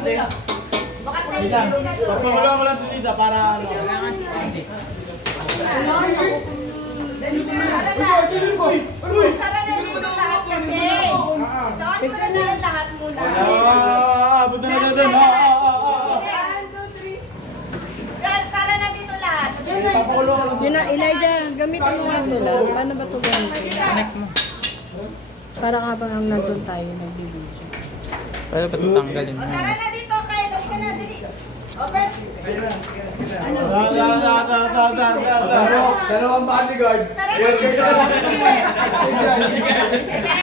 Pagpagulo mo lang ito dito para ano. Tara na dito lahat kasi. Doon mo na sila lahat muna. Punta na doon. Tara na dito lahat. Pagpagulo mo lang. Yun na, Elijah, gamitin mo lang nila. Paano ba ito gamitin? Connect mo. Para habang ang nandun tayo, nagbibidyo. Pero ba't tanggalin mo? Tara na dito, kaya lagi ka na dali. Open. Dalawang bodyguard. Tara na dito.